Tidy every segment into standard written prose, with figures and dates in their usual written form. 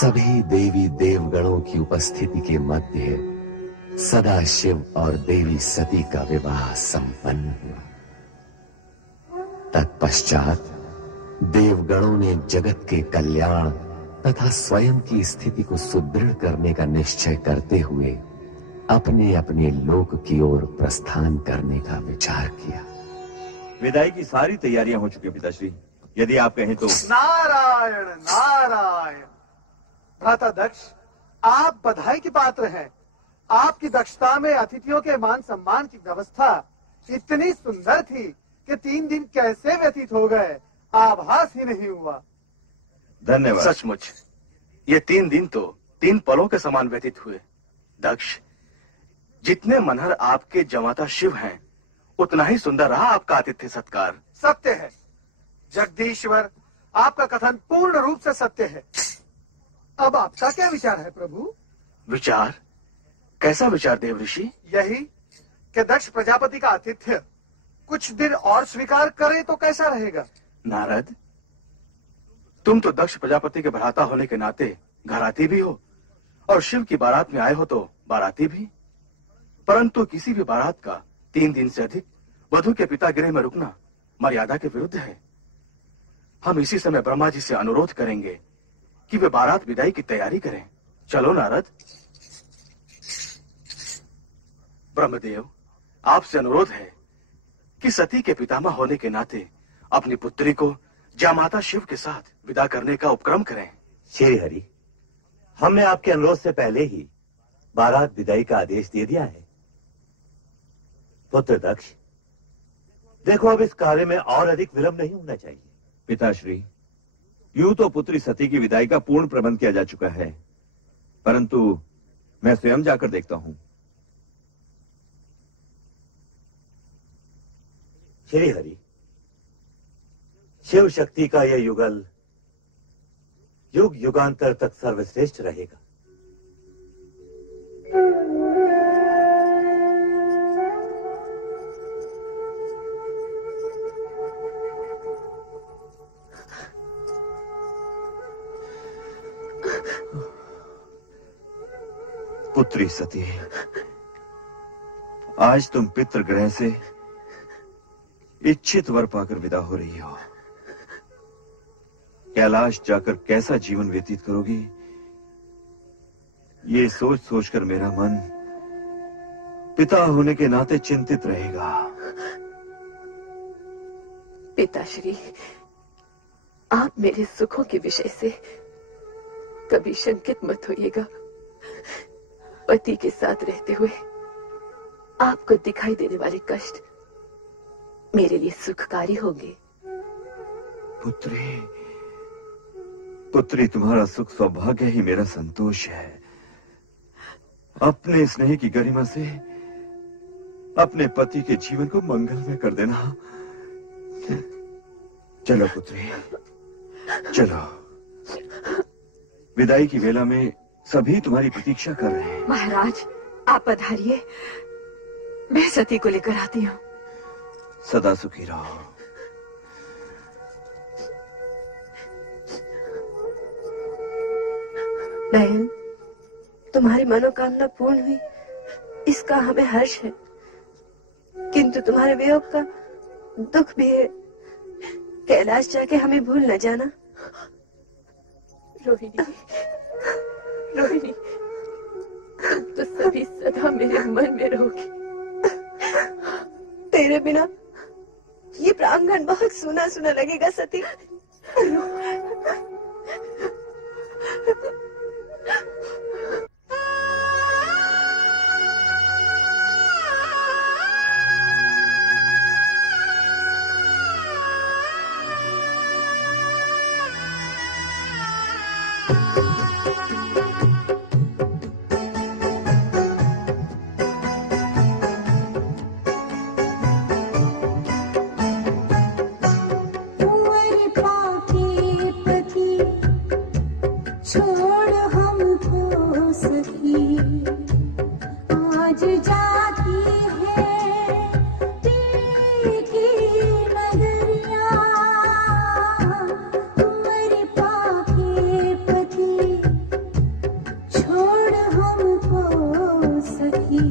सभी देवी देवगणों की उपस्थिति के मध्य सदा शिव और देवी सती का विवाह संपन्न हुआ। तत्पश्चात देवगणों ने जगत के कल्याण तथा स्वयं की स्थिति को सुदृढ़ करने का निश्चय करते हुए अपने अपने लोक की ओर प्रस्थान करने का विचार किया। विदाई की सारी तैयारियां हो चुकी हैं पिताश्री, यदि आप कहें तो। नारायण नारायण। भ्राता दक्ष, आप बधाई के पात्र हैं। आपकी दक्षता में अतिथियों के मान सम्मान की व्यवस्था इतनी सुंदर थी कि 3 दिन कैसे व्यतीत हो गए आभास ही नहीं हुआ। धन्यवाद। सचमुच ये 3 दिन तो 3 पलों के समान व्यतीत हुए। दक्ष, जितने मनहर आपके जमाता शिव हैं, उतना ही सुंदर रहा आपका आतिथ्य सत्कार। सत्य है जगदीश्वर, आपका कथन पूर्ण रूप से सत्य है। अब आपका क्या विचार है प्रभु? विचार? कैसा विचार देव ऋषि? यही कि दक्ष प्रजापति का आतिथ्य कुछ दिन और स्वीकार करें तो कैसा रहेगा? नारद, तुम तो दक्ष प्रजापति के भ्राता होने के नाते घराती भी हो और शिव की बारात में आए हो तो बाराती भी। परंतु किसी भी बारात का 3 दिन से अधिक वधु के पिता गृह में रुकना मर्यादा के विरुद्ध है। हम इसी समय ब्रह्मा जी से अनुरोध करेंगे कि वे बारात विदाई की तैयारी करें। चलो नारद। ब्रह्मदेव, आपसे अनुरोध है कि सती के पितामह होने के नाते अपनी पुत्री को जामाता शिव के साथ विदा करने का उपक्रम करें। श्री हरि, हमने आपके अनुरोध से पहले ही बारात विदाई का आदेश दे दिया है। पुत्र दक्ष, देखो अब इस कार्य में और अधिक विलंब नहीं होना चाहिए। पिताश्री, यूं तो पुत्री सती की विदाई का पूर्ण प्रबंध किया जा चुका है, परंतु मैं स्वयं जाकर देखता हूं। श्री हरि, शिव शक्ति का यह युगल युग युगांतर तक सर्वश्रेष्ठ रहेगा। पुत्री सती, आज तुम पितृग्रह से इच्छित वर पाकर विदा हो रही हो। कैलाश जाकर कैसा जीवन व्यतीत करोगी, ये सोच सोचकर मेरा मन पिता होने के नाते चिंतित रहेगा। पिताश्री, आप मेरे सुखों के विषय से कभी शंकित मत होइएगा। पति के साथ रहते हुए आपको दिखाई देने वाले कष्ट मेरे लिए सुखकारी होंगे। पुत्री, पुत्री, तुम्हारा सुख सौभाग्य ही मेरा संतोष है। अपने स्नेह की गरिमा से अपने पति के जीवन को मंगलमय कर देना। चलो पुत्री, चलो। विदाई की वेला में सभी तुम्हारी प्रतीक्षा कर रहे हैं। महाराज, आप पधारिए, मैं सती को लेकर आती हूँ। सदा सुखी रहो। नयन, तुम्हारी मनोकामना पूर्ण हुई, इसका हमें हर्ष है, किंतु तुम्हारे वियोग का दुख भी है। कैलाश जाके हमें भूल न जाना। रोहिणी, रोहिणी, तो सभी सदा मेरे मन में रहोगी। तेरे बिना ये प्रांगण बहुत सुना सुना लगेगा सती। छोड़ हमको सखी, आज जाती है पीर की नगरिया। तुम्हारे पाके पति छोड़ हमको सखी,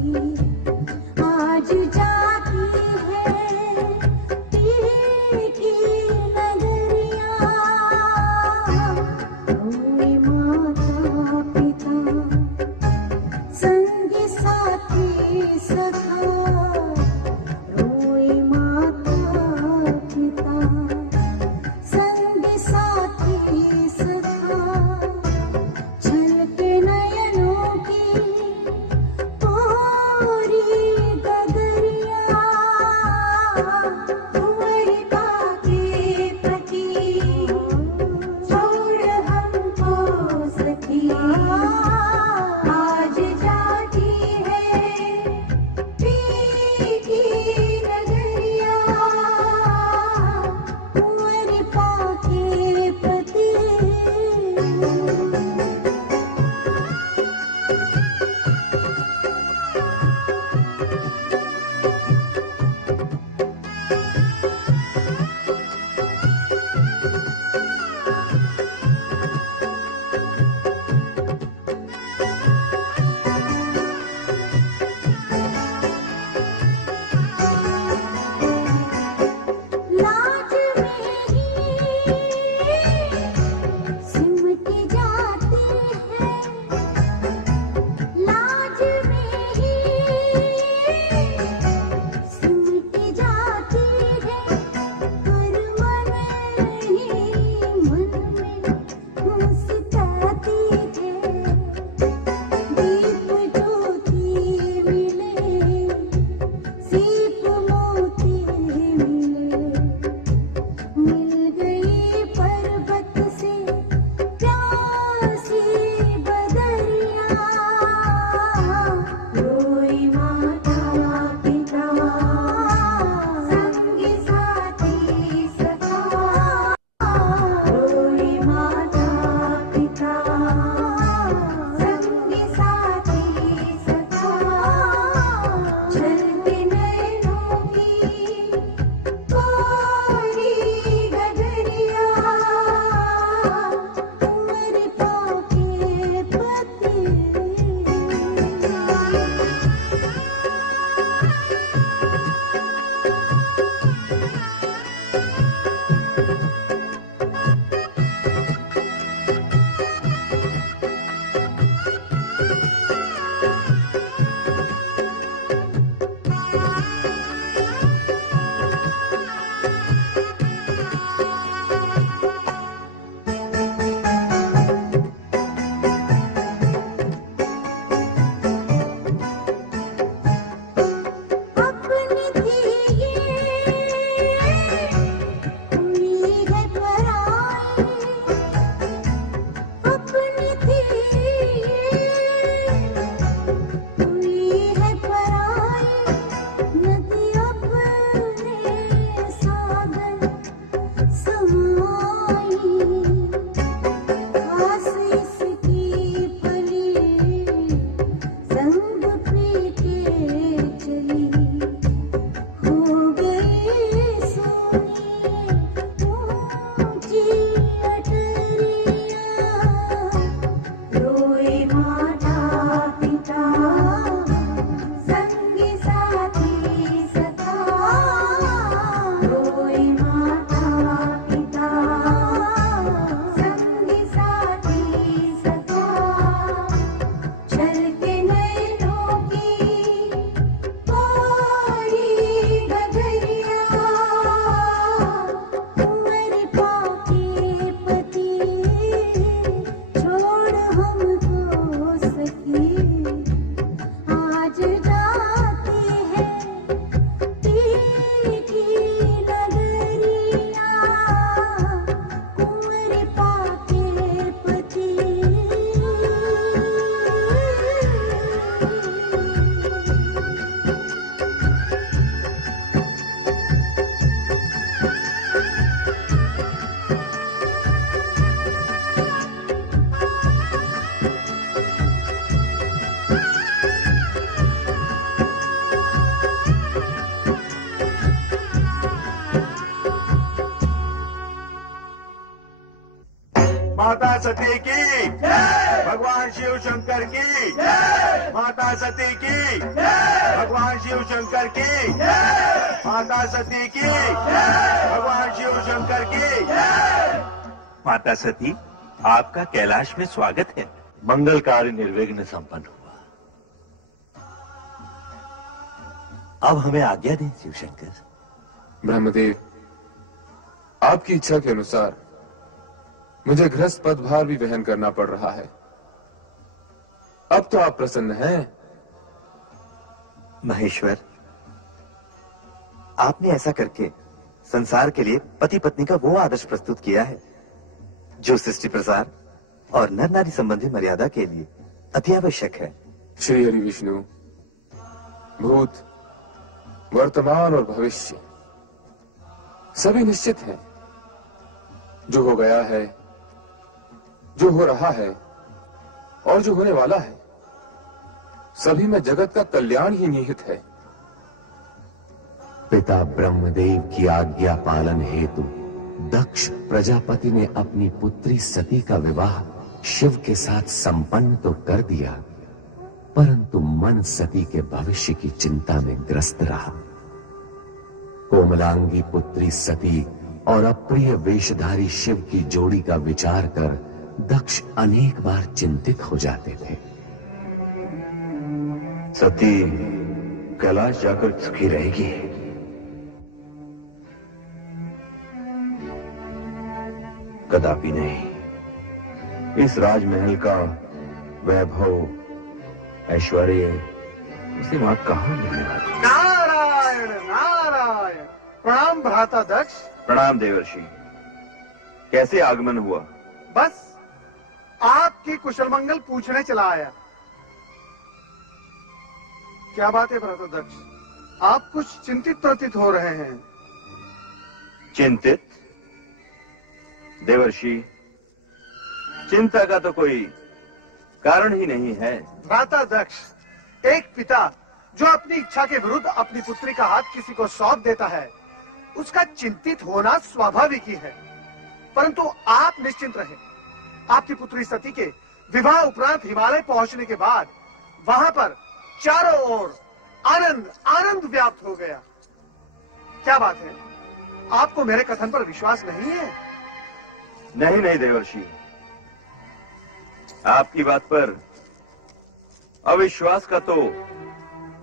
आज जाती है पीर की नगरिया। संगी साथी सखा, रोई माता पिता। संगी साथी सखा, छलके नयनों की पूरी गगरिया। तुम्हारे पाके पति छोड़ हमको सखी, आज जाती है पीर की नगरिया। तुम्हारे पाके पति लाज में ही सिमट जाती की, भगवान शिव शंकर की, माता सती की, भगवान शिव शंकर की, माता सती की, भगवान शिव शंकर की। माता सती, आपका कैलाश में स्वागत है। मंगल कार्य निर्विघ्न संपन्न हुआ। अब हमें आज्ञा दें शिवशंकर। ब्रह्मदेव, आपकी इच्छा के अनुसार मुझे गृहस्थ पदभार भी वहन करना पड़ रहा है। अब तो आप प्रसन्न हैं? महेश्वर, आपने ऐसा करके संसार के लिए पति पत्नी का वो आदर्श प्रस्तुत किया है जो सृष्टि प्रसार और नर नारी संबंधी मर्यादा के लिए अति आवश्यक है। श्री हरि विष्णु, भूत, वर्तमान और भविष्य सभी निश्चित हैं। जो हो गया है, जो हो रहा है और जो होने वाला है, सभी में जगत का कल्याण ही निहित है। पिता ब्रह्मदेव की आज्ञा पालन हेतु दक्ष प्रजापति ने अपनी पुत्री सती का विवाह शिव के साथ संपन्न तो कर दिया, परंतु मन सती के भविष्य की चिंता में ग्रस्त रहा। कोमलांगी पुत्री सती और अप्रिय वेशधारी शिव की जोड़ी का विचार कर दक्ष अनेक बार चिंतित हो जाते थे। सती कैलाश जाकर सुखी रहेगी। कदापि नहीं। इस राजमहल का वैभव, ऐश्वर्य उसे वहां कहां मिलने वाला। नारायण नारायण। प्रणाम भ्राता दक्ष। प्रणाम देवर्षि। कैसे आगमन हुआ? बस आपकी कुशल मंगल पूछने चला आया। क्या बात है भ्राता दक्ष, आप कुछ चिंतित प्रतीत हो रहे हैं। चिंतित? देवर्षि, चिंता का तो कोई कारण ही नहीं है। भ्राता दक्ष, एक पिता जो अपनी इच्छा के विरुद्ध अपनी पुत्री का हाथ किसी को सौंप देता है, उसका चिंतित होना स्वाभाविक ही है। परंतु आप निश्चिंत रहे। आपकी पुत्री सती के विवाह उपरांत हिमालय पहुंचने के बाद वहां पर चारों ओर आनंद आनंद व्याप्त हो गया। क्या बात है, आपको मेरे कथन पर विश्वास नहीं है? नहीं नहीं देवर्षि, आपकी बात पर अविश्वास का तो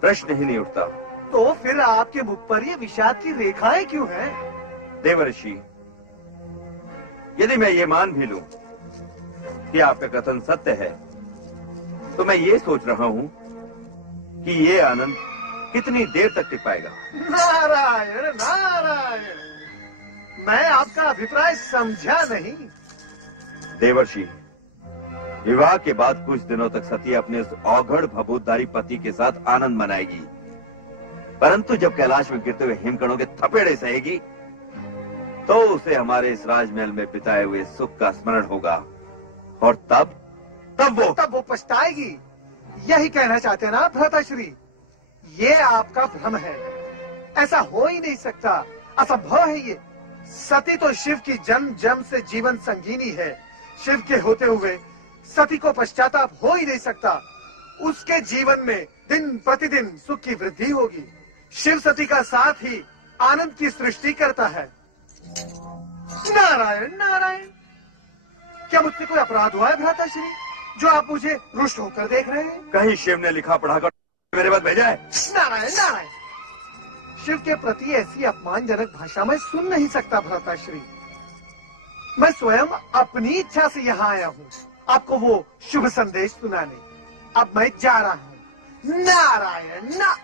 प्रश्न ही नहीं उठता। तो फिर आपके मुख पर ये विषाद की रेखाएं क्यों हैं? देवर्षि, यदि मैं ये मान भी लूं कि आपका कथन सत्य है, तो मैं ये सोच रहा हूं कि ये आनंद कितनी देर तक टिक पाएगा। नारायण नारायण, मैं आपका अभिप्राय समझा नहीं। देवर्षि, विवाह के बाद कुछ दिनों तक सती अपने उस औघड़ भभूतधारी पति के साथ आनंद मनाएगी, परंतु जब कैलाश में गिरते हुए हिमकणों के थपेड़े सहेगी, तो उसे हमारे इस राजमहल में बिताए हुए सुख का स्मरण होगा, और तब वो पछताएगी। यही कहना चाहते हैं ना भ्राताश्री? ये आपका भ्रम है। ऐसा हो ही नहीं सकता, असंभव है ये। सती तो शिव की जन्म जन्म से जीवन संगीनी है। शिव के होते हुए सती को पश्चाताप हो ही नहीं सकता। उसके जीवन में दिन प्रतिदिन सुख की वृद्धि होगी। शिव सती का साथ ही आनंद की सृष्टि करता है। नारायण नारायण, क्या मुझसे कोई अपराध हुआ है भ्राताश्री, जो आप मुझे रुष्ट होकर देख रहे हैं? कहीं शिव ने लिखा पढ़ाकर मेरे पास भेजा है? नारायण नारायण, शिव के प्रति ऐसी अपमानजनक भाषा में सुन नहीं सकता भ्राताश्री। मैं स्वयं अपनी इच्छा से यहाँ आया हूँ आपको वो शुभ संदेश सुनाने। अब मैं जा रहा हूँ। नारायण ना।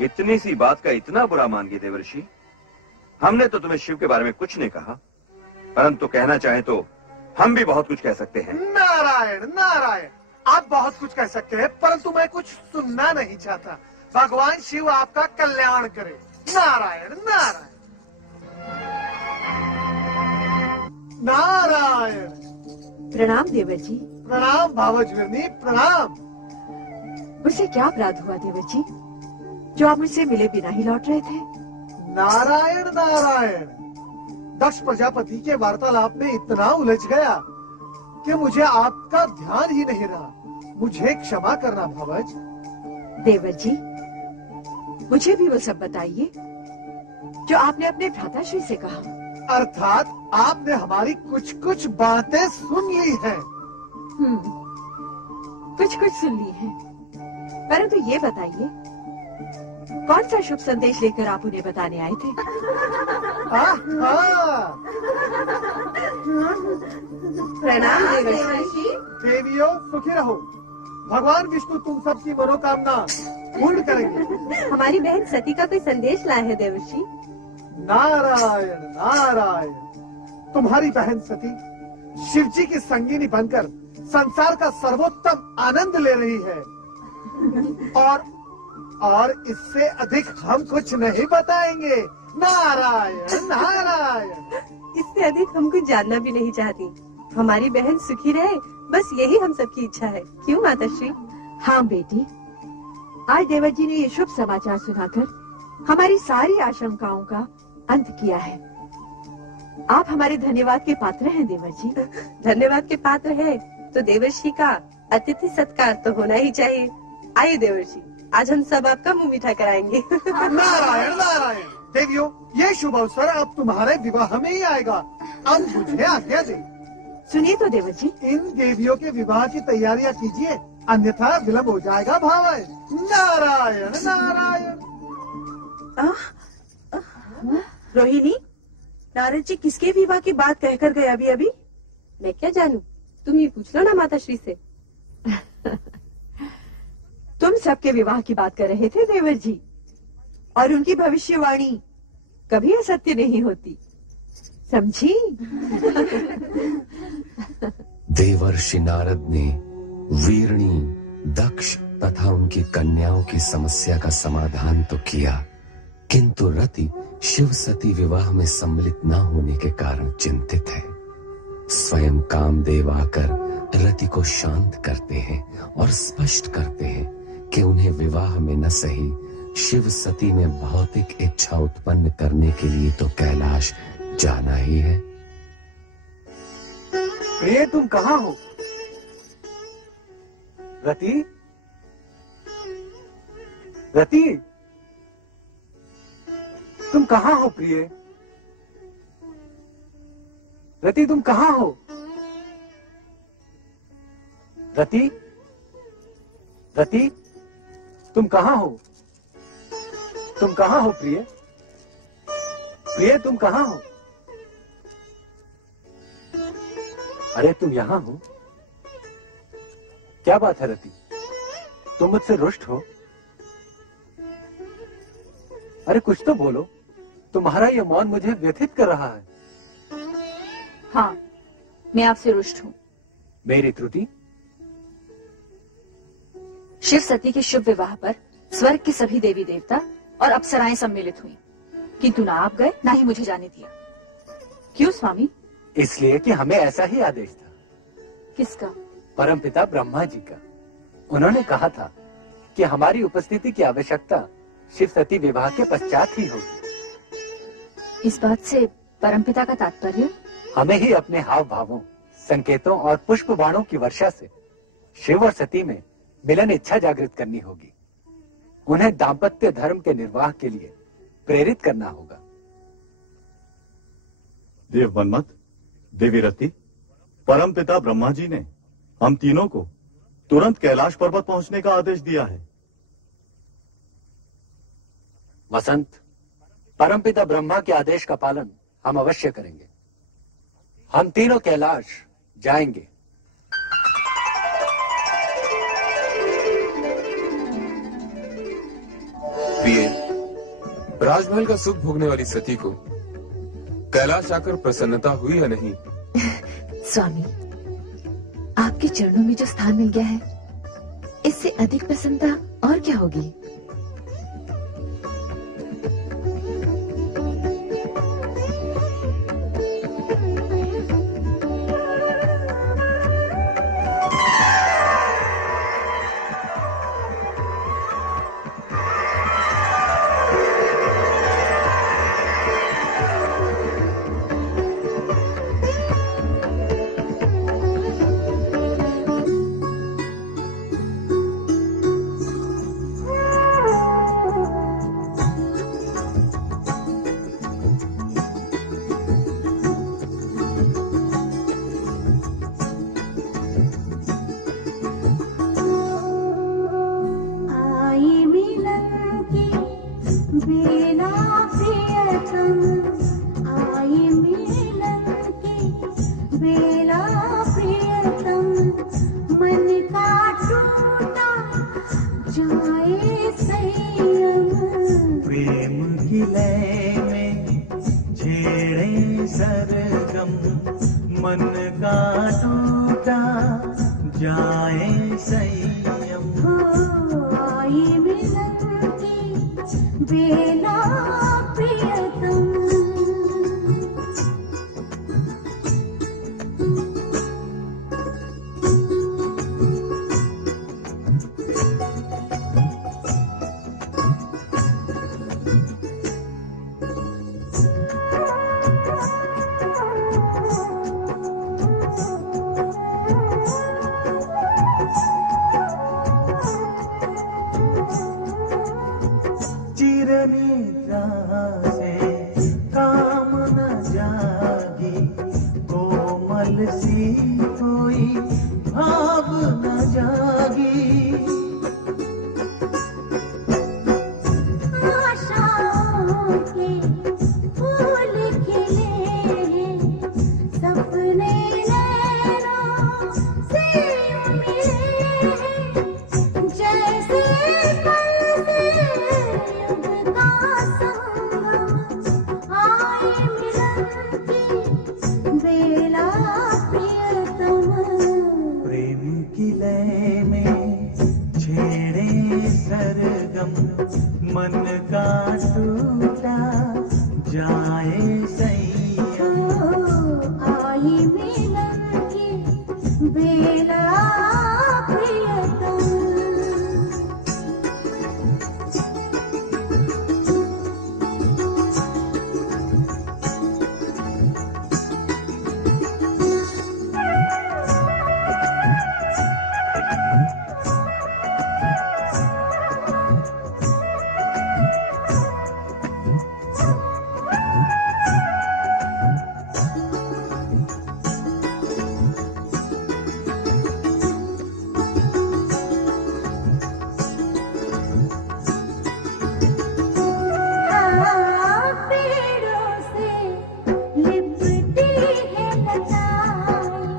इतनी सी बात का इतना बुरा मान गए देवर्षि? हमने तो तुम्हें शिव के बारे में कुछ नहीं कहा, परंतु कहना चाहे तो हम भी बहुत कुछ कह सकते हैं। नारायण नारायण, आप बहुत कुछ कह सकते हैं, परंतु मैं कुछ सुनना नहीं चाहता। भगवान शिव आपका कल्याण करे। नारायण नारायण नारायण। प्रणाम देवर जी। प्रणाम भावजविनी, प्रणाम। मुझे क्या अपराध हुआ देवर जी, जो आप मुझसे मिले बिना ही लौट रहे थे? नारायण नारायण, दक्ष प्रजापति के वार्तालाप में इतना उलझ गया कि मुझे आपका ध्यान ही नहीं रहा। मुझे क्षमा करना भवज। देवर जी, मुझे भी वो सब बताइए जो आपने अपने भ्राताश्री से कहा। अर्थात आपने हमारी कुछ कुछ बातें सुन ली हैं। कुछ कुछ सुन ली है, परंतु ये बताइए कौन सा शुभ संदेश लेकर आप उन्हें बताने आए थे? प्रणाम देवर्षि। देवियों सुखी रहो। भगवान विष्णु तुम सबकी मनोकामना पूर्ण करेंगे। हमारी बहन सती का कोई संदेश लाए है देवर्षि। नारायण नारायण। तुम्हारी बहन सती शिव जी की संगिनी बनकर संसार का सर्वोत्तम आनंद ले रही है, और इससे अधिक हम कुछ नहीं बताएंगे। नारायण नारायण। इससे अधिक हम कुछ जानना भी नहीं चाहती। हमारी बहन सुखी रहे, बस यही हम सबकी इच्छा है। क्यों माताश्री? हाँ बेटी, आज देवर जी ने ये शुभ समाचार सुनाकर हमारी सारी आशंकाओं का अंत किया है। आप हमारे धन्यवाद के पात्र हैं देवर जी। धन्यवाद के पात्र है तो देवर्षि का अतिथि सत्कार तो होना ही चाहिए। आइए देवर्षि, आज हम सब आपका मुंह मीठा कराएंगे। नारायण नारायण। देवियों, ये शुभ अवसर अब तुम्हारे विवाह में ही आएगा। अब मुझे आज्ञा दे। सुनिए तो देवर जी, इन देवियों के विवाह की तैयारियां कीजिए, अन्यथा विलम्ब हो जाएगा। भावय नारायण नारायण। रोहिणी, नारद जी किसके विवाह की बात कहकर गए अभी अभी? मैं क्या जानूं, तुम ही पूछ लो ना माताश्री से। तुम सबके विवाह की बात कर रहे थे देवर जी, और उनकी भविष्यवाणी कभी असत्य नहीं होती, समझी? देवर्षि नारद ने वीरणी, दक्ष तथा उनकी कन्याओं की समस्या का समाधान तो किया, किंतु रति शिव सती विवाह में सम्मिलित न होने के कारण चिंतित है। स्वयं कामदेव आकर रति को शांत करते हैं और स्पष्ट करते हैं कि उन्हें विवाह में न सही शिव सती में भौतिक इच्छा उत्पन्न करने के लिए तो कैलाश जाना ही है। प्रिय, तुम कहाँ हो? रति, रति, तुम कहाँ हो प्रिय? रति, तुम कहाँ हो? रति, रति, तुम कहाँ हो? तुम कहाँ हो प्रिय? प्रिय, तुम कहाँ हो? अरे तुम यहाँ हो? क्या बात है रति, तुम मुझसे रुष्ट हो? अरे कुछ तो बोलो, तुम्हारा यह मौन मुझे व्यथित कर रहा है। हाँ, मैं आपसे रुष्ट हूँ। मेरी त्रुटि? शिव सती के शुभ विवाह पर स्वर्ग के सभी देवी देवता और अप्सराएं सम्मिलित हुई, किंतु ना आप गए ना ही मुझे जाने दिया। क्यों स्वामी? इसलिए कि हमें ऐसा ही आदेश था। किसका? परमपिता ब्रह्मा जी का। उन्होंने कहा था कि हमारी उपस्थिति की आवश्यकता शिव सती विवाह के पश्चात ही होगी। इस बात से परमपिता का तात्पर्य? हमें ही अपने हाव भावों, संकेतों और पुष्प बाणों की वर्षा से शिव और सती में मिलन इच्छा जागृत करनी होगी। उन्हें दाम्पत्य धर्म के निर्वाह के लिए प्रेरित करना होगा। देव मनमत, देवी रति, परमपिता ब्रह्मा जी ने हम तीनों को तुरंत कैलाश पर्वत पहुंचने का आदेश दिया है। वसंत, परमपिता ब्रह्मा के आदेश का पालन हम अवश्य करेंगे। हम तीनों कैलाश जाएंगे। प्रिय, राजमहल का सुख भोगने वाली सती को कैलाश आकर प्रसन्नता हुई या नहीं? स्वामी, आपके चरणों में जो स्थान मिल गया है, इससे अधिक प्रसन्नता और क्या होगी? प्रियतम मन का टूटा जाए संयम। प्रेम की लय में छेड़े सरगम मन का टूटा जाए संयम। आई मिलन की बेला प्रियतम। चिरनिद्रा से काम न जागी कोमल सी कोई भाव न जागी। आशाओं के फूल खिले हैं सपने नैनों से मिले हैं जैसे कल से युग का संगम। आए मिलन की बेला प्रियतम। प्रेम की लय में छेड़े सरगम मन का टूटा जाए संयम। आई मिलन की बेला प्रियतम। पेड़ों से लिपटी है लताएं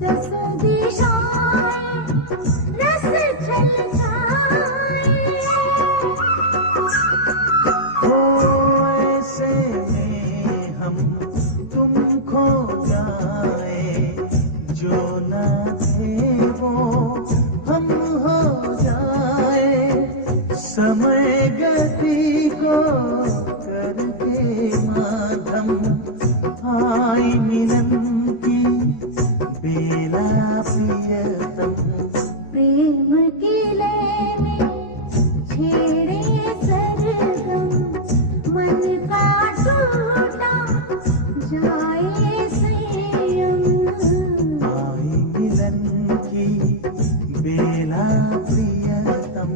दसों दिशाएं रस छलकाएं। हो ऐसे में हम तुम खो जाए जो न थे वो हम हो जाए। समय गति को करके माधम आई मिलन की बेला प्रियतम। प्रेम की लय में छेड़े सरगम मन का टूटा जाए संयम। आई मिलन की बेला प्रियतम।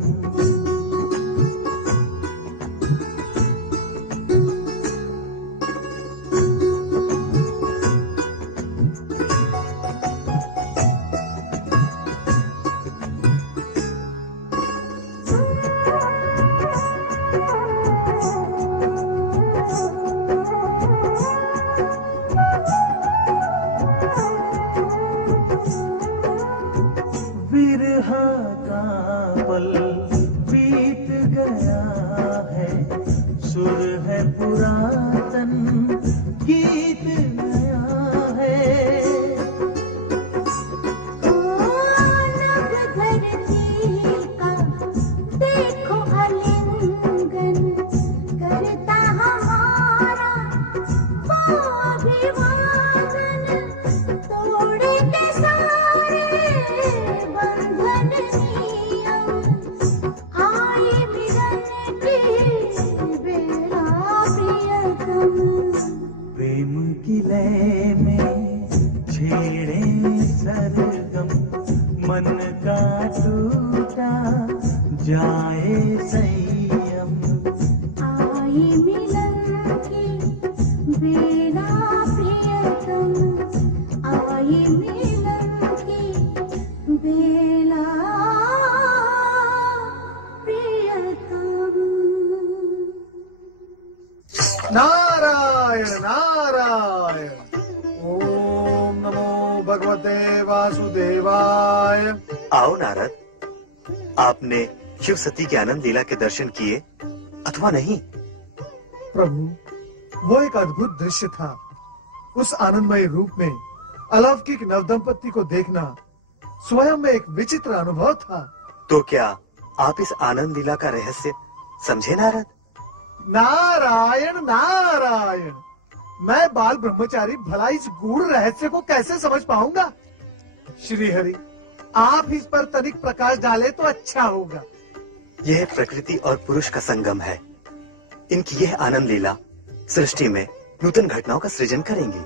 विरह का पल बीत गया है सुर है पुरातन गीत नया है। नभ धरती का देखो आलिंगन करता हमारा वो अभिवादन। तोड़े के सारे बंधन नियम। आए मिलन की बेला प्रियतम। प्रेम की लय में छेड़े सरगम मन का टूटा जाए संयम। आई मिलन की बेला प्रियतम। आई मिलन की बेला प्रियतम। नारायण नारायण। ओम नमो भगवत नमस्ते वासुदेवाय। आओ नारद, आपने शिव सती की आनंद लीला के दर्शन किए अथवा नहीं? प्रभु, वो एक अद्भुत दृश्य था। उस आनंदमय रूप में अलौकिक नवदंपति को देखना स्वयं में एक विचित्र अनुभव था। तो क्या आप इस आनंद लीला का रहस्य समझे नारद? नारायण नारायण, मैं बाल ब्रह्मचारी भला इस गूढ़ रहस्य को कैसे समझ पाऊंगा? श्री हरि, आप इस पर तनिक प्रकाश डाले तो अच्छा होगा। यह प्रकृति और पुरुष का संगम है। इनकी यह आनंद लीला सृष्टि में नूतन घटनाओं का सृजन करेंगी।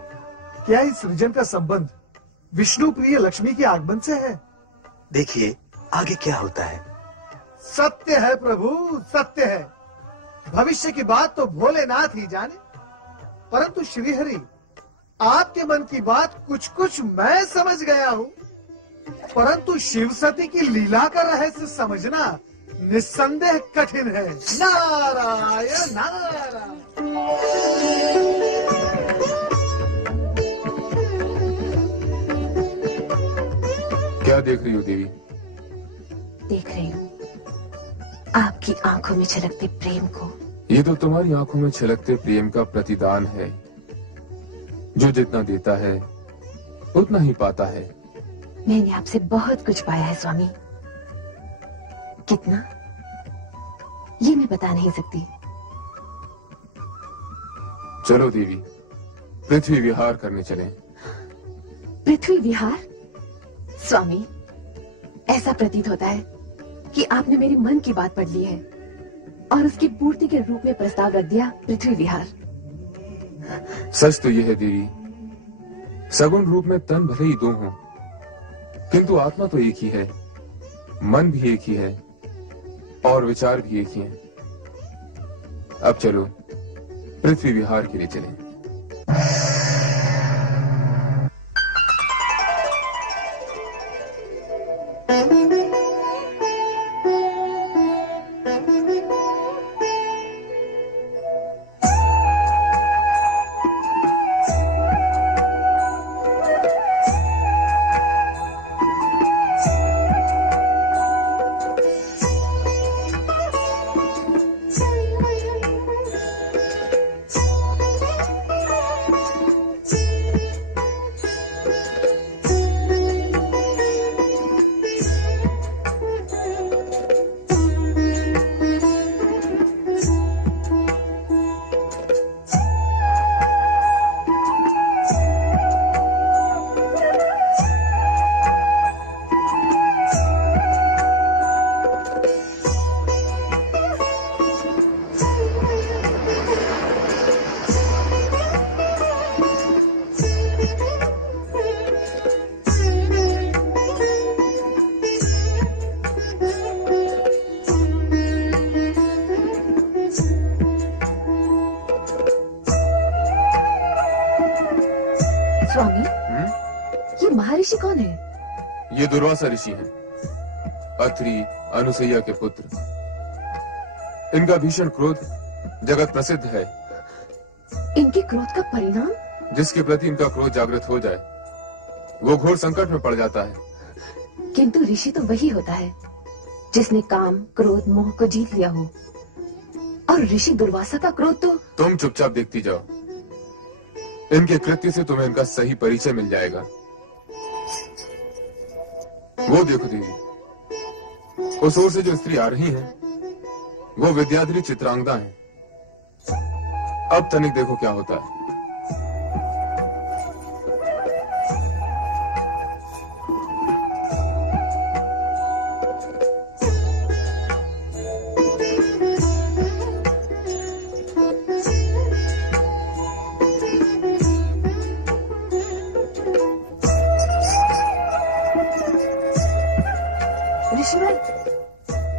क्या इस सृजन का संबंध विष्णु प्रिय लक्ष्मी के आगमन से है? देखिए आगे क्या होता है। सत्य है प्रभु, सत्य है। भविष्य की बात तो भोलेनाथ ही जाने, परंतु श्रीहरि, आपके मन की बात कुछ कुछ मैं समझ गया हूँ, परंतु शिव सती की लीला का रहस्य समझना निस्संदेह कठिन है। नारायण नारायण। क्या देख रही हो देवी? देख रही हूँ आपकी आंखों में छलकते प्रेम को। ये तो तुम्हारी आंखों में छलकते प्रेम का प्रतिदान है। जो जितना देता है उतना ही पाता है। मैंने आपसे बहुत कुछ पाया है स्वामी। कितना, ये मैं बता नहीं सकती। चलो देवी, पृथ्वी विहार करने चलें। पृथ्वी विहार? स्वामी, ऐसा प्रतीत होता है कि आपने मेरे मन की बात पढ़ ली है और उसकी पूर्ति के रूप में प्रस्ताव रख दिया, पृथ्वी विहार। सच तो यह है देवी, सगुण रूप में तन भले ही दो हों, किंतु आत्मा तो एक ही है, मन भी एक ही है और विचार भी एक ही है। अब चलो पृथ्वी विहार के लिए चलें। स्वामी, ये महर्षि कौन है? ये दुर्वासा ऋषि हैं, अत्रि अनुसैया के पुत्र। इनका भीषण क्रोध जगत प्रसिद्ध है। इनके क्रोध का परिणाम? जिसके प्रति इनका क्रोध जागृत हो जाए वो घोर संकट में पड़ जाता है। किंतु ऋषि तो वही होता है जिसने काम, क्रोध, मोह को जीत लिया हो, और ऋषि दुर्वासा का क्रोध तो। तुम चुपचाप देखती जाओ, इनके कृत्य से तुम्हें इनका सही परिचय मिल जाएगा। वो देखो देवी, उस ओर से जो स्त्री आ रही है वो विद्याधरी चित्रांगदा है। अब तनिक देखो क्या होता है।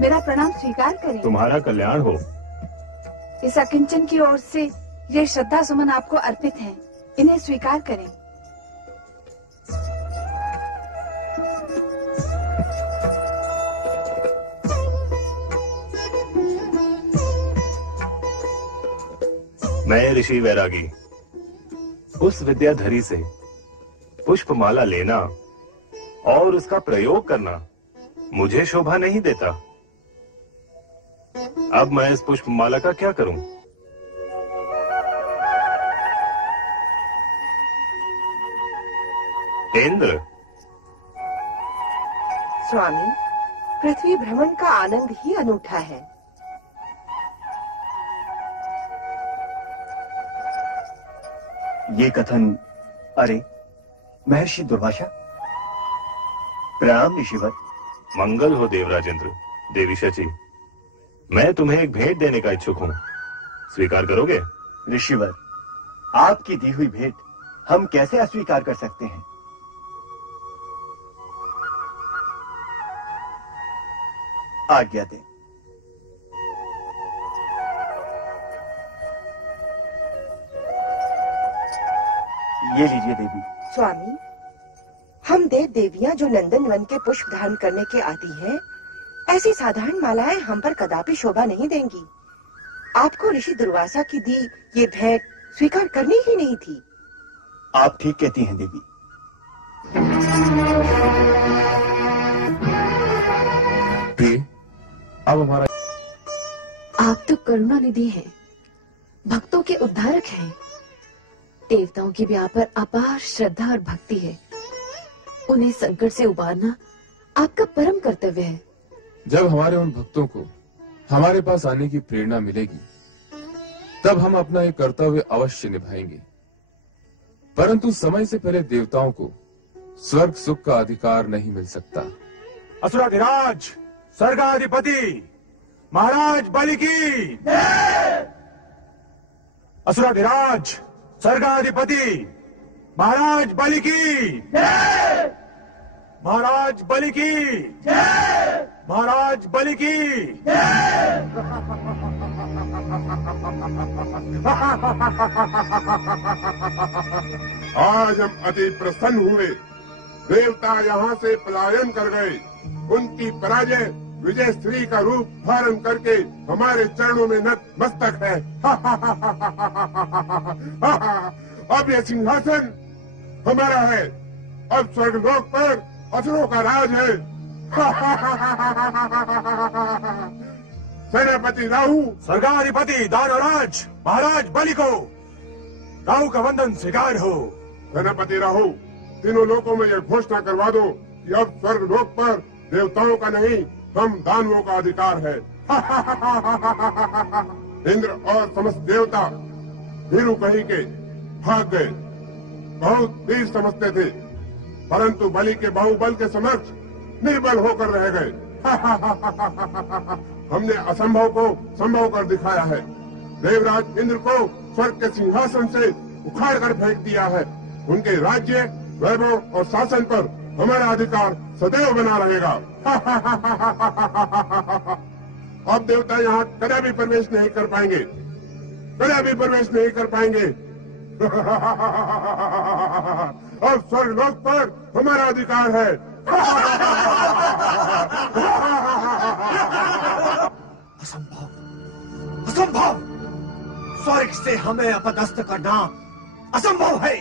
मेरा प्रणाम स्वीकार करें। तुम्हारा कल्याण हो। इस अकिंचन की ओर से ये श्रद्धा सुमन आपको अर्पित हैं, इन्हें स्वीकार करें। मैं ऋषि वैरागी उस विद्याधरी से पुष्पमाला लेना और उसका प्रयोग करना मुझे शोभा नहीं देता। अब मैं इस पुष्पमाला का क्या करूं? इंद्र। स्वामी, पृथ्वी भ्रमण का आनंद ही अनूठा है। ये कथन, अरे महर्षि दुर्वासा, प्रणाम ऋषिवर। मंगल हो देवराजेंद्र। देवी शची, मैं तुम्हें एक भेंट देने का इच्छुक हूं, स्वीकार करोगे? ऋषिवर, आपकी दी हुई भेंट हम कैसे अस्वीकार कर सकते हैं? आज्ञा दें। ये लीजिए देवी। स्वामी, हम देव देवियां जो नंदन वन के पुष्प धारण करने के आदी हैं, ऐसी साधारण मालाएं हम पर कदापि शोभा नहीं देंगी। आपको ऋषि दुर्वासा की दी ये भेंट स्वीकार करनी ही नहीं थी। आप ठीक कहती हैं देवी। अब हमारा आप तो करुणा निधि हैं, भक्तों के उद्धारक हैं। देवताओं की भी आप पर अपार श्रद्धा और भक्ति है। उन्हें संकट से उबारना आपका परम कर्तव्य है। जब हमारे उन भक्तों को हमारे पास आने की प्रेरणा मिलेगी, तब हम अपना ये कर्तव्य अवश्य निभाएंगे। परंतु समय से पहले देवताओं को स्वर्ग सुख का अधिकार नहीं मिल सकता। असुराधिराज स्वर्गाधिपति महाराज बलि की। असुराधिराज स्वर्गाधिपति महाराज बलि की। महाराज बलि की। महाराज बलि की। आज हम अति प्रसन्न हुए। देवता यहाँ से पलायन कर गए। उनकी पराजय विजय श्री का रूप धारण करके हमारे चरणों में नतमस्तक है। अब यह सिंहासन हमारा है। अब स्वर्गलोक पर असुरों का राज है। सेनापति राहु। स्वर्गाधिपति दानवराज महाराज बलि को राहु का वंदन स्वीकार हो। सेनापति राहु, तीनों लोकों में यह घोषणा करवा दो कि अब स्वर्गलोक पर देवताओं का नहीं, हम दानवों का अधिकार है। इंद्र और समस्त देवता भीरू कहीं के भाग गए। बहुत वीर समझते थे, परंतु बलि के बाहुबल के समक्ष निर्बल होकर रह गए। हमने असंभव को संभव कर दिखाया है। देवराज इंद्र को स्वर्ग के सिंहासन से उखाड़ कर फेंक दिया है। उनके राज्य, वैभव और शासन पर हमारा अधिकार सदैव बना रहेगा। अब देवता यहाँ कदापि प्रवेश नहीं कर पाएंगे, कदापि प्रवेश नहीं कर पाएंगे। अब स्वर्गलोक पर हमारा अधिकार है। असंभव, असंभव! स्वर्ग से हमें अपदस्थ करना असंभव है।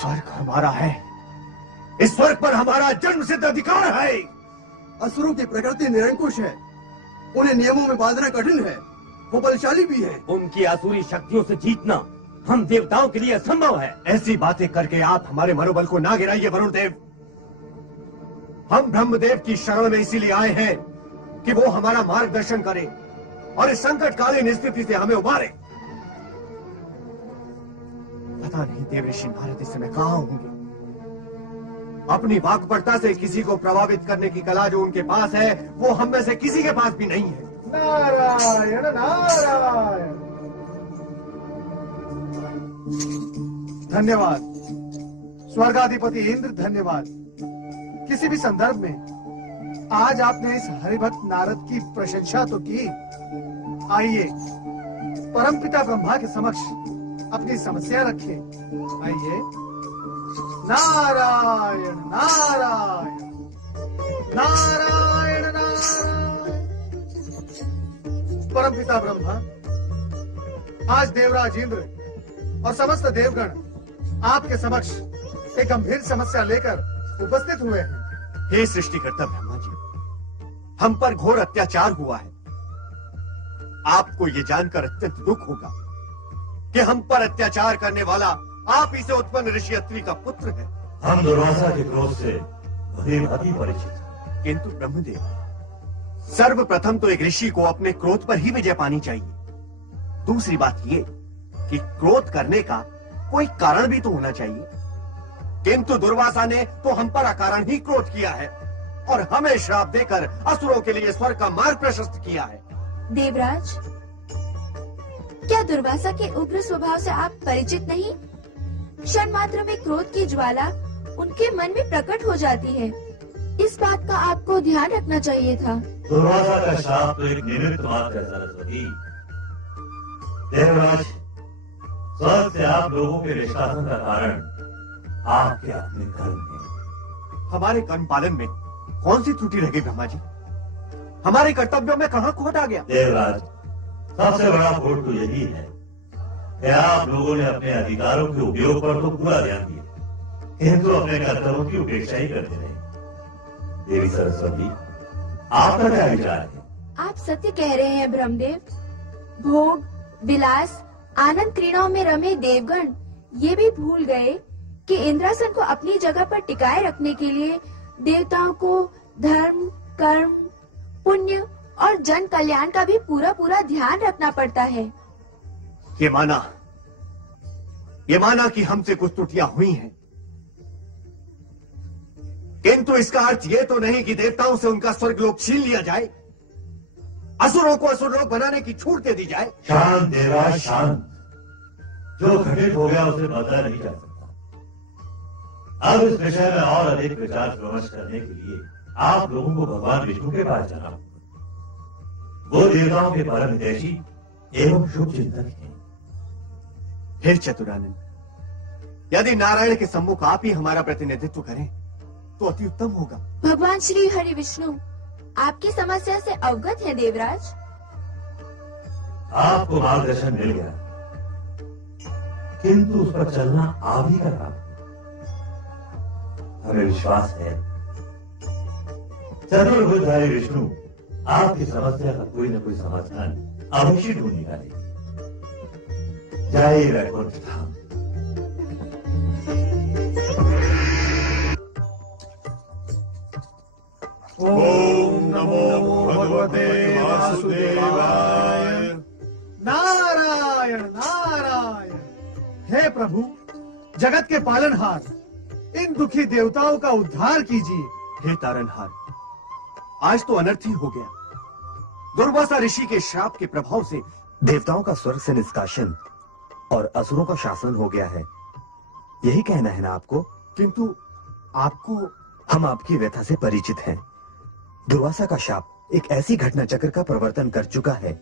स्वर्ग हमारा है। इस स्वर्ग पर हमारा जन्म सिद्ध अधिकार है। असुरों की प्रकृति निरंकुश है। उन्हें नियमों में बांधना कठिन है। वो बलशाली भी है। उनकी आसुरी शक्तियों से जीतना हम देवताओं के लिए असंभव है। ऐसी बातें करके आप हमारे मनोबल को ना गिराइए वरुण देव। हम ब्रह्मदेव की शरण में इसीलिए आए हैं कि वो हमारा मार्गदर्शन करे और इस संकटकालीन स्थिति से हमें उबारे। पता नहीं देव ऋषि नारद इस समय कहाँ होंगे। अपनी वाक्पटुता से किसी को प्रभावित करने की कला जो उनके पास है, वो हम में से किसी के पास भी नहीं है। नारायण नारायण। धन्यवाद स्वर्गाधिपति इंद्र, धन्यवाद। किसी भी संदर्भ में आज आपने इस हरिभक्त नारद की प्रशंसा तो की। आइए परमपिता ब्रह्मा के समक्ष अपनी समस्या रखें। आइए। नारायण नारायण नारायण नारायण। परमपिता ब्रह्मा, आज देवराज इंद्र और समस्त देवगण आपके समक्ष एक गंभीर समस्या लेकर उपस्थित हुए हैं। हे सृष्टिकर्ता ब्रह्मा जी, हम पर घोर अत्याचार हुआ है। आपको ये जानकर अत्यंत दुख होगा कि हम पर अत्याचार करने वाला आप ही से उत्पन्न ऋषि अत्रि का पुत्र है। हम दुर्वासा के क्रोध से भली-भांति परिचित हैं। किंतु ब्रह्मदेव, सर्वप्रथम तो एक ऋषि को अपने क्रोध पर ही विजय पानी चाहिए। दूसरी बात ये कि क्रोध करने का कोई कारण भी तो होना चाहिए। किंतु दुर्वासा ने तो हम पर अकारण ही क्रोध किया है और हमें श्राप देकर असुरों के लिए स्वर्ग का मार्ग प्रशस्त किया है। देवराज, क्या दुर्वासा के उग्र स्वभाव से आप परिचित नहीं? क्षण मात्र में क्रोध की ज्वाला उनके मन में प्रकट हो जाती है। इस बात का आपको ध्यान रखना चाहिए था। दुर्वासा का श्राप तो एक निमित्त मात्र है सरस्वती। देवराज, स्वर्ग से आप लोगों के निष्कासन का कारण आपके अपने कर्म है। हमारे कर्म पालन में कौन सी त्रुटि रह गई ब्रह्मा जी? हमारे कर्तव्यों में कहाँ खोट आ गया? देवराज, सबसे बड़ा खोट तो यही है कि आप लोगों ने अपने अधिकारों के उपयोग पर तो पूरा ध्यान दिया, किंतु अपने कर्तव्यों की उपेक्षा ही करते रहे। देवी सरस्वती, आपका क्या विचार है? आप सत्य कह रहे हैं ब्रह्मदेव। भोग, विलास, आनंद क्रीड़ाओं में रमे देवगण ये भी भूल गए कि इंद्रासन को अपनी जगह पर टिकाए रखने के लिए देवताओं को धर्म, कर्म, पुण्य और जन कल्याण का भी पूरा पूरा ध्यान रखना पड़ता है। ये माना कि हमसे कुछ त्रुटियां हुई हैं, किंतु इसका अर्थ ये तो नहीं कि देवताओं से उनका स्वर्गलोक छीन लिया जाए, असुरों को असुरलोक बनाने की छूट दे दी जाए। शांत देवराज, शांत। जो घटित हो गया उसे बदला नहीं जा सकता। अब इस विषय में और अधिक विचार विमर्श करने के लिए आप लोगों को भगवान विष्णु के पास जाना होगा। वो देवताओं के परम हितैषी एवं शुभ चिंतक हैं। हे चतुरानंद, यदि नारायण के सम्मुख आप ही हमारा प्रतिनिधित्व करें तो अति उत्तम होगा। भगवान श्री हरि विष्णु आपकी समस्या से अवगत है देवराज। आपको मार्गदर्शन मिल गया, किंतु उस पर चलना आप ही का काम। हमें विश्वास है चतुर्भुजधारी विष्णु आपकी समस्या का कोई न कोई समाधान अवश्य ढूंढ निकालेगी। जय वैकुंठ धाम। ओम नमो भगवते वासुदेवाय। नारायण नारायण। हे प्रभु, जगत के पालनहार, इन दुखी देवताओं का उद्धार कीजिए। हे तारनहार, आज तो अनर्थ ही हो गया। दुर्वासा ऋषि के श्राप के प्रभाव से देवताओं का स्वर्ग से निष्कासन और असुरों का शासन हो गया है, यही कहना है ना आपको? किंतु आपको, हम आपकी व्यथा से परिचित हैं। दुर्वासा का शाप एक ऐसी घटना चक्र का प्रवर्तन कर चुका है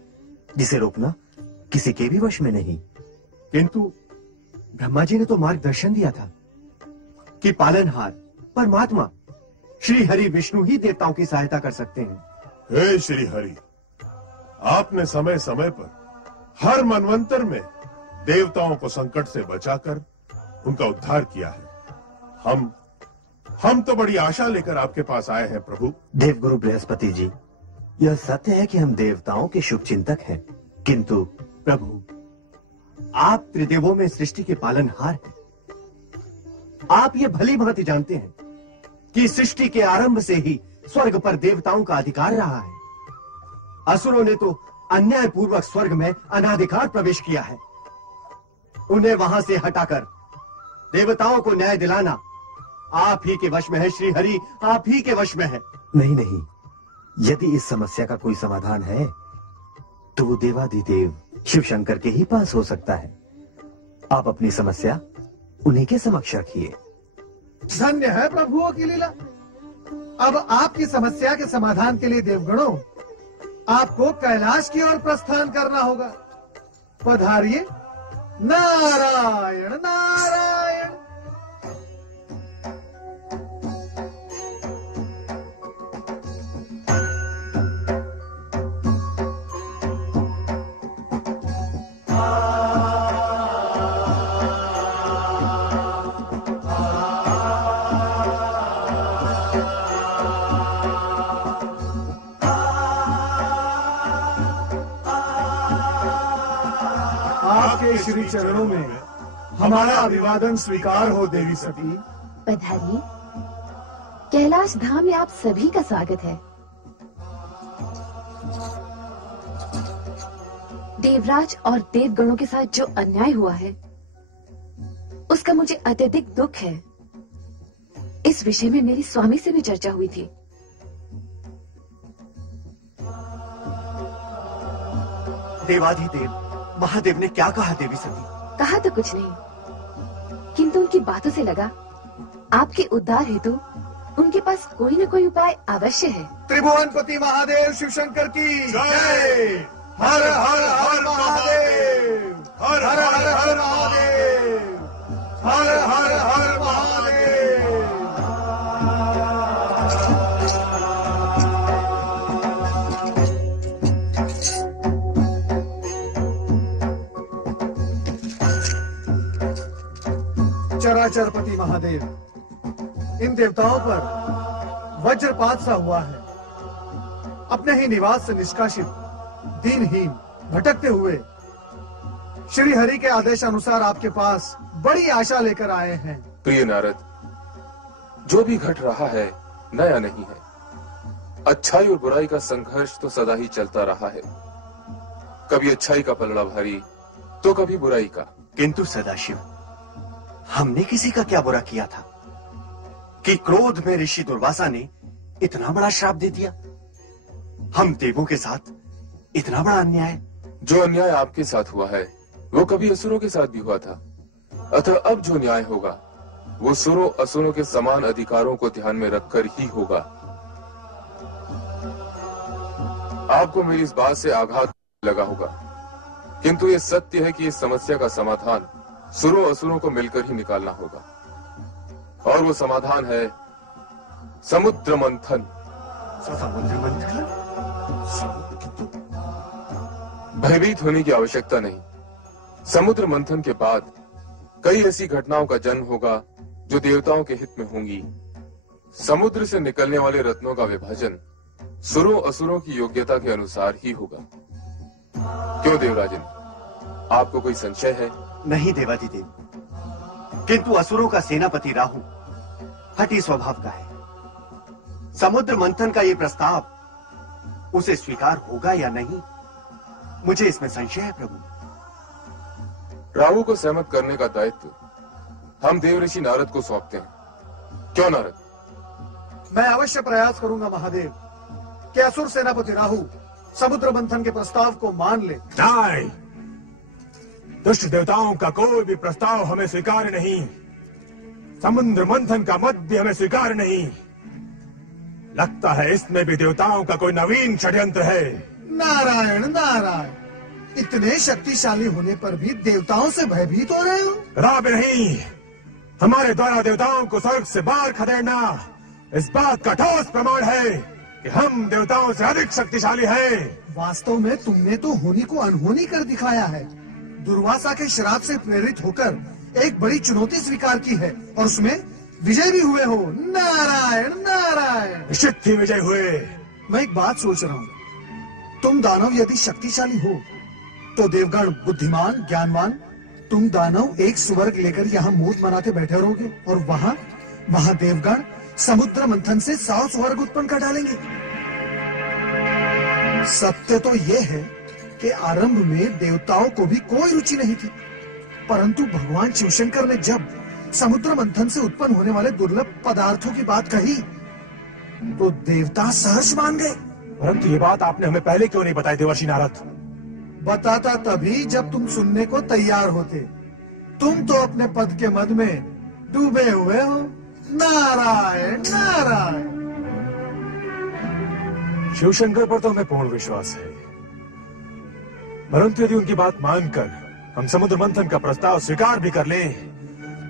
जिसे रोकना किसी के भी वश में नहीं। किंतु ब्रह्मा जी ने तो मार्गदर्शन दिया था कि पालनहार परमात्मा श्री हरि विष्णु ही देवताओं की सहायता कर सकते हैं। हे श्री हरि, आपने समय समय पर हर मनवंतर में देवताओं को संकट से बचाकर उनका उद्धार किया है। हम तो बड़ी आशा लेकर आपके पास आए हैं प्रभु। देवगुरु बृहस्पति जी, यह सत्य है कि हम देवताओं के शुभ चिंतक हैं, किंतु प्रभु, आप त्रिदेवों में सृष्टि के पालनहार हैं। आप ये भली भांति जानते हैं कि सृष्टि के आरंभ से ही स्वर्ग पर देवताओं का अधिकार रहा है। असुरों ने तो अन्याय पूर्वक स्वर्ग में अनाधिकार प्रवेश किया है। उन्हें वहां से हटाकर देवताओं को न्याय दिलाना आप ही के वश में है श्री हरि, आप ही के वश में है। नहीं नहीं, यदि इस समस्या का कोई समाधान है तो वो देवाधिदेव शिव शंकर के ही पास हो सकता है। आप अपनी समस्या उन्हीं के समक्ष रखिए। धन्य है प्रभुओं की लीला। अब आपकी समस्या के समाधान के लिए देवगणों, आपको कैलाश की ओर प्रस्थान करना होगा। पधारिए। नारायण नारायण। श्री चरणों में हमारा अभिवादन स्वीकार हो देवी सती। पधारिए। कैलाश धाम में आप सभी का स्वागत है। देवराज और देवगणों के साथ जो अन्याय हुआ है उसका मुझे अत्यधिक दुख है। इस विषय में मेरी स्वामी से भी चर्चा हुई थी। देवाधिदेव महादेव ने क्या कहा देवी सती? कहा तो कुछ नहीं, किंतु उनकी बातों से लगा आपके उद्धार हेतु उनके पास कोई न कोई उपाय अवश्य है। त्रिभुवनपति महादेव शिव शंकर की जय। हर हर हर महादेव, हर हर हर महादेव, हर हर हर महादेव। चराचरपति महादेव, इन देवताओं पर वज्रपात सा हुआ है। अपने ही निवास से निष्कासित, दीनहीन, भटकते हुए श्री हरि के आदेश अनुसार आपके पास बड़ी आशा लेकर आए हैं। प्रिय नारद, जो भी घट रहा है नया नहीं है। अच्छाई और बुराई का संघर्ष तो सदा ही चलता रहा है। कभी अच्छाई का पलड़ा भारी तो कभी बुराई का। किंतु सदाशिव, हमने किसी का क्या बुरा किया था कि क्रोध में ऋषि दुर्वासा ने इतना बड़ा श्राप दे दिया? हम देवों के साथ इतना बड़ा अन्याय? जो अन्याय आपके साथ हुआ है वो कभी असुरों के साथ भी हुआ था। अतः अब जो न्याय होगा वो सुरों असुरों के समान अधिकारों को ध्यान में रखकर ही होगा। आपको मेरी इस बात से आघात लगा होगा, किंतु ये सत्य है कि इस समस्या का समाधान सुरों असुरों को मिलकर ही निकालना होगा। और वो समाधान है समुद्र मंथन। समुद्र मंथन? भयभीत होने की आवश्यकता नहीं। समुद्र मंथन के बाद कई ऐसी घटनाओं का जन्म होगा जो देवताओं के हित में होंगी। समुद्र से निकलने वाले रत्नों का विभाजन सुरों असुरों की योग्यता के अनुसार ही होगा। क्यों देवराजन, आपको कोई संशय है? नहीं देवाधिदेव, किंतु असुरों का सेनापति राहु हठी स्वभाव का है। समुद्र मंथन का ये प्रस्ताव उसे स्वीकार होगा या नहीं, मुझे इसमें संशय है प्रभु। राहु को सहमत करने का दायित्व हम देवऋषि नारद को सौंपते हैं। क्यों नारद? मैं अवश्य प्रयास करूंगा महादेव कि असुर सेनापति राहु समुद्र मंथन के प्रस्ताव को मान ले। नहीं, दुष्ट देवताओं का कोई भी प्रस्ताव हमें स्वीकार नहीं। समुद्र मंथन का मत भी हमें स्वीकार नहीं। लगता है इसमें भी देवताओं का कोई नवीन षड्यंत्र है। नारायण नारायण, इतने शक्तिशाली होने पर भी देवताओं से भयभीत हो रहे हो? राब नहीं, हमारे द्वारा देवताओं को स्वर्ग से बाहर खदेड़ना इस बात का ठोस प्रमाण है कि हम देवताओं से अधिक शक्तिशाली हैं। वास्तव में तुमने तो होनी को अनहोनी कर दिखाया है। दुर्वासा के श्राप से प्रेरित होकर एक बड़ी चुनौती स्वीकार की है और उसमें विजय भी हुए हो। नारायण नारायण, निश्चित ही विजय हुए। मैं एक बात सोच रहा हूँ, तुम दानव यदि शक्तिशाली हो तो देवगण बुद्धिमान ज्ञानवान, तुम दानव एक स्वर्ग लेकर यहाँ मूर्त बनाते बैठे रहोगे और वहाँ देवगण समुद्र मंथन से 100 स्वर्ग उत्पन्न कर डालेंगे। सत्य तो ये है कि आरंभ में देवताओं को भी कोई रुचि नहीं थी, परंतु भगवान शिवशंकर ने जब समुद्र मंथन से उत्पन्न होने वाले दुर्लभ पदार्थों की बात कही तो देवता सहर्ष मान गए। परंतु ये बात आपने हमें पहले क्यों नहीं बताई देवर्षि नारद? बताता तभी जब तुम सुनने को तैयार होते। तुम तो अपने पद के मद में डूबे हुए हो। नारायण नारायण। शिवशंकर पर तो हमें पूर्ण विश्वास है, परंतु यदि उनकी बात मानकर हम समुद्र मंथन का प्रस्ताव स्वीकार भी कर लें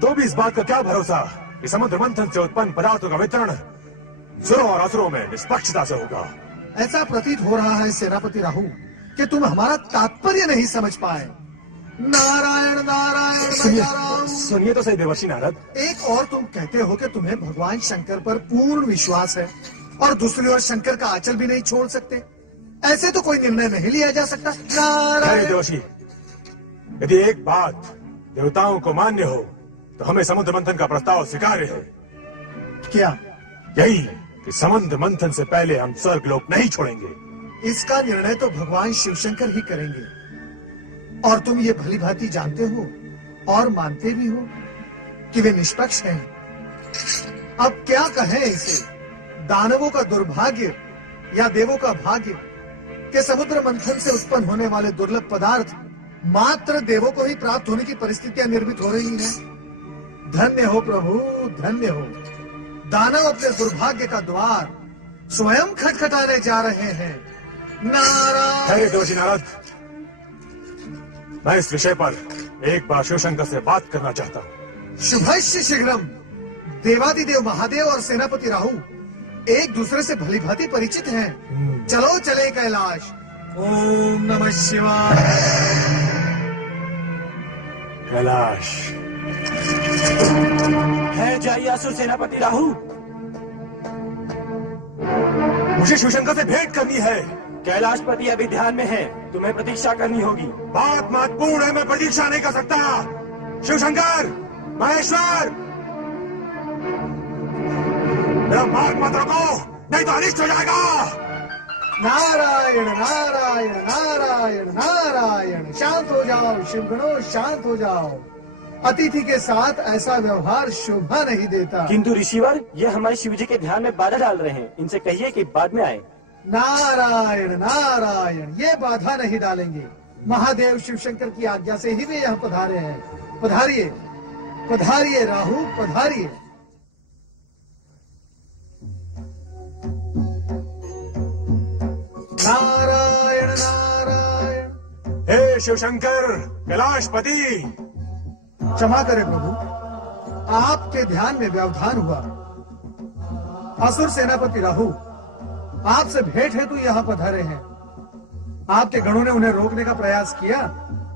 तो भी इस बात का क्या भरोसा कि समुद्र मंथन से उत्पन्न पदार्थों का वितरण सुरों और असुरों में निष्पक्षता से होगा। ऐसा प्रतीत हो रहा है सेनापति राहु कि तुम हमारा तात्पर्य नहीं समझ पाए। नारायण नारायण। सुनिए तो सही देवर्षि नारद, एक और तुम कहते हो कि तुम्हें भगवान शंकर पर पूर्ण विश्वास है और दूसरी ओर शंकर का आंचल भी नहीं छोड़ सकते। ऐसे तो कोई निर्णय नहीं लिया जा सकता। नारायण देवर्षि, यदि एक बात देवताओं को मान्य हो तो हमें समुद्र मंथन का प्रस्ताव स्वीकार्य है। क्या? यही कि समुद्र मंथन से पहले हम स्वर्ग लोक नहीं छोड़ेंगे। इसका निर्णय तो भगवान शिवशंकर ही करेंगे, और तुम ये भली भांति जानते हो और मानते भी हो कि वे निष्पक्ष हैं। अब क्या कहें इसे, दानवों का दुर्भाग्य या देवों का भाग्य कि समुद्र मंथन से उत्पन्न होने वाले दुर्लभ पदार्थ मात्र देवों को ही प्राप्त होने की परिस्थितियां निर्मित हो रही हैं। धन्य हो प्रभु, धन्य हो। दानव अपने दुर्भाग्य का द्वार स्वयं खटखटाने जा रहे हैं। नारायण। देवर्षि नारद, मैं इस विषय पर एक बार शिवशंकर से बात करना चाहता हूँ। शुभस्य शीघ्रम। देवादिदेव महादेव और सेनापति राहु एक दूसरे से भली भांति परिचित हैं। चलो चले कैलाश। ओम नमः शिवाय। कैलाश है जाइए असुर सेनापति राहु। मुझे शिवशंकर से भेंट करनी है। कैलाशपति अभी ध्यान में है, तुम्हें प्रतीक्षा करनी होगी। बात महत्वपूर्ण है, मैं प्रतीक्षा नहीं कर सकता। शिवशंकर, महेश्वर, मेरा मार्ग मत रोको, नहीं तो अनिष्ट हो जाएगा। नारायण नारायण नारायण नारायण। शांत हो जाओ शिवगणों, शांत हो जाओ। अतिथि के साथ ऐसा व्यवहार शोभा नहीं देता। किंतु ऋषिवर, ये हमारे शिवजी के ध्यान में बाधा डाल रहे हैं, इनसे कहिए कि बाद में आए। नारायण नारायण, ये बाधा नहीं डालेंगे। महादेव शिवशंकर की आज्ञा से ही वे यहाँ पधारे हैं। पधारिए पधारिए राहु, पधारिए। नारायण नारायण। हे शिवशंकर, कैलाशपति, क्षमा करें प्रभु, आपके ध्यान में व्यवधान हुआ। असुर सेनापति राहु आपसे भेंट हेतु यहाँ पधारे हैं। आपके गणों ने उन्हें रोकने का प्रयास किया,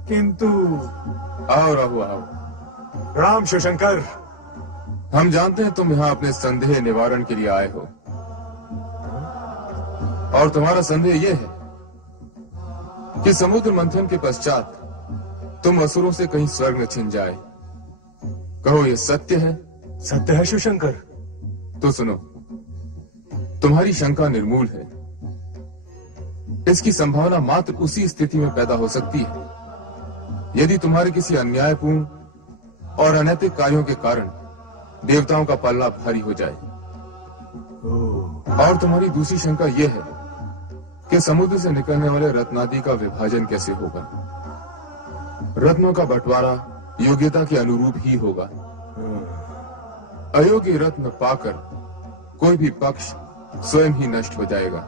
किंतु। आओ राहु आओ। राम शिवशंकर, हम जानते हैं तुम यहाँ अपने संदेह निवारण के लिए आए हो, और तुम्हारा संदेह यह है कि समुद्र मंथन के पश्चात तुम असुरों से कहीं स्वर्ग न छिन जाए। कहो ये सत्य है? सत्य है शिवशंकर। तो सुनो, तुम्हारी शंका निर्मूल है। इसकी संभावना मात्र उसी स्थिति में पैदा हो सकती है यदि तुम्हारे किसी अन्यायपूर्ण और अनैतिक कार्यों के कारण देवताओं का पल्ला भारी हो जाए। और तुम्हारी दूसरी शंका यह है कि समुद्र से निकलने वाले रत्नादि का विभाजन कैसे होगा। रत्नों का बंटवारा योग्यता के अनुरूप ही होगा। अयोग्य रत्न पाकर कोई भी पक्ष स्वयं ही नष्ट हो जाएगा।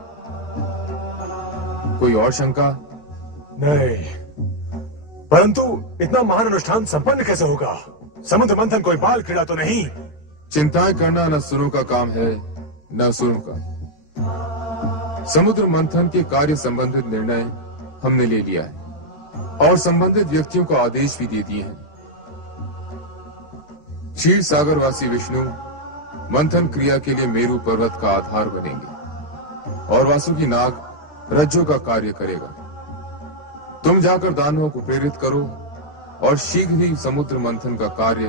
कोई और शंका? नहीं, परंतु इतना महान अनुष्ठान संपन्न कैसे होगा? समुद्र मंथन कोई बाल क्रीड़ा तो नहीं? चिंताएं करना न सुरों का काम है न असुरों का। समुद्र मंथन के कार्य संबंधित निर्णय हमने ले लिया है और संबंधित व्यक्तियों को आदेश भी दे दिए हैं। क्षीर सागरवासी विष्णु मंथन क्रिया के लिए मेरु पर्वत का आधार बनेंगे और वासुकी नाग रज्जु का कार्य करेगा। तुम जाकर दानवों को प्रेरित करो और शीघ्र ही समुद्र मंथन का कार्य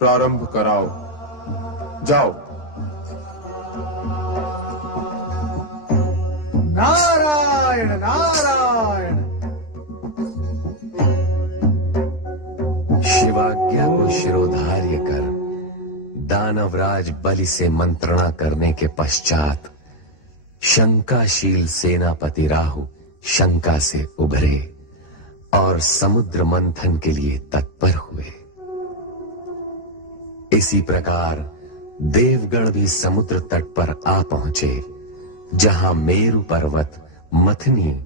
प्रारंभ कराओ। जाओ। नारायण नारायण। शिवाज्ञा को शिरोधार्य कर दानवराज बलि से मंत्रणा करने के पश्चात शंकाशील सेनापति राहु शंका से उभरे और समुद्र मंथन के लिए तत्पर हुए। इसी प्रकार देवगण भी समुद्र तट पर आ पहुंचे, जहां मेरु पर्वत मथनी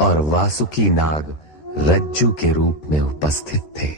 और वासुकी नाग रज्जु के रूप में उपस्थित थे।